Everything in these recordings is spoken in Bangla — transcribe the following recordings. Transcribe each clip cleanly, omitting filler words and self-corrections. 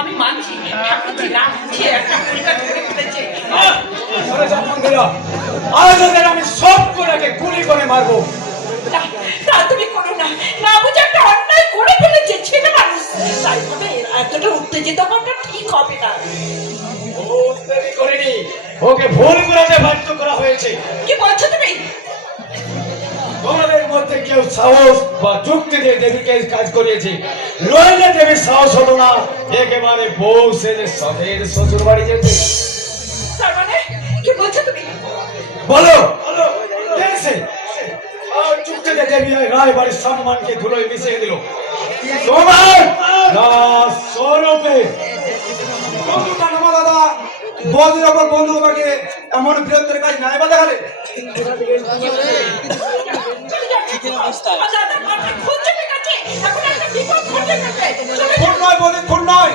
আমি মানছি ঠাকুরজি না বুঝিয়ে একটা পরিবার ধরে ফেলেছে। আজ ওদের আমি সব করে গুলি করে মারবো। তা তুমি করো না, না বুঝে একটা অন্যায় করে ফেলেছে ছেলে মানুষ, তাই ভাবে এতটা উত্তেজিত হওয়াটা ঠিক হবে না। করিনি, ওকে ভুল করাতে বাধ্য করা হয়েছে। কি বলছো তুমি? তোমাদের মধ্যে কেউ সাহস বা যুক্তি দিয়ে দেবীকে কাজ করিয়েছে, নইলে দেবীর সাহস হতো না একেবারে বউ সেজে সবের শ্বশুর বাড়ি যেতে। তার মানে কি বলছো তুমি? বলো যুক্তিতে দেবী রায় বাড়ির সম্মানকে ধুলোয় মিশিয়ে দিল তোমার স্বরূপে। দাদা বন্ধুর ওপর বন্ধু আমাকে এমন বৃহত্তর কাজ নাই বা দেখালে। খুন নয়,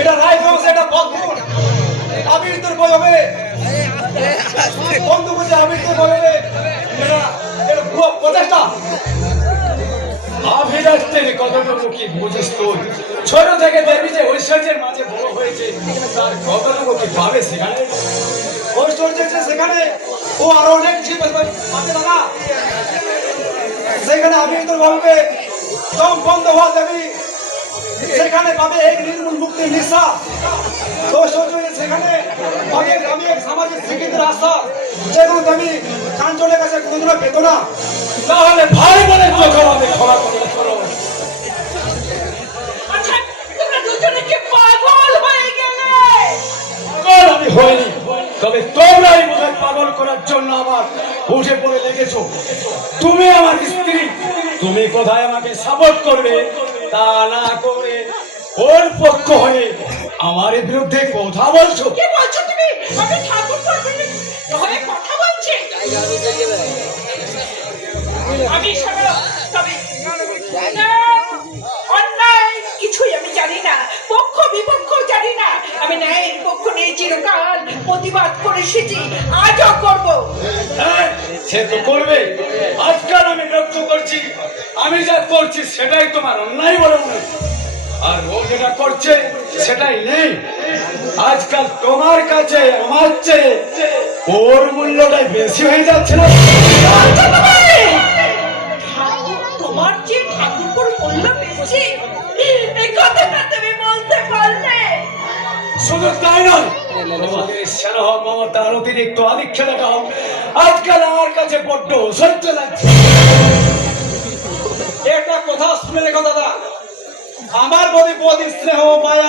এটা রায় বংশ, এটা বদগুণ। আবির তোর বই হবে বন্ধু বলছে, আবির তোর বই হবে প্রচেষ্টা। আভিজাত্যের কতটুকু কি বুঝিস তুই? ছোট থেকে দেবী যে ঐশ্বর্যের মাঝে বড় হয়েছে, তার কতটুকু কি পাবে সেখানে? ঐশ্বর্য সেখানে ও আরো অনেক জীব আছে দাদা। সেখানে আমি তোর বাবুকে কম বন্ধ হওয়া দেবী, সেখানে পাবে এক নির্মূল মুক্তির নিঃশ্বাস। সেখানে পাবে আমি এক সামাজিক স্বীকৃতির আস্থা, যেগুলো তুমি কাঞ্চনের কাছে কোনদিনও পেত না। তাহলে ভাই বলে চোখে আমাকে ক্ষমা করো। আমি হইনি, তবে তোমরাই বোধহয় পাগল করার জন্য আমার উঠে পড়ে লেগেছো। তুমি আমার স্ত্রী, তুমি কোথায় আমাকে সাপোর্ট করবে, তা না করে ওর পক্ষ হয়ে আমার বিরুদ্ধে কথা বলছো। কি বলছো তুমি? আমি ঠাকুর হয়ে কথা বলছি? আমি তবে অন্যায় কিছুই আমি জানি না, পক্ষ বিপক্ষ জানি না। আমি ন্যায়ের পক্ষ নিয়ে চিরকাল প্রতিবাদ করে এসেছি, আজও করব। সে তো করবে। আজকাল আমি লক্ষ্য করছি, আমি যা করছি সেটাই তোমার অন্যায় বলে মনে হচ্ছে, আর ও যেটা করছে সেটাই নেই। আজকাল তোমার কাছে আমার চেয়ে ওর মূল্যটাই বেশি হয়ে যাচ্ছে না? তোমার চেয়ে ঠাকুর মূল্য বেশি, এই কথাটা তুমি বলতে পারলে? শুধু তাই নয়, তোমাদের স্নেহ মমতার অতিরিক্ত আধিক্য দেখাও আজকাল আমার কাছে বড্ড অসহ্য লাগছে। একটা কথা শুনে রেখো দাদা, আমার প্রতি স্নেহ মায়া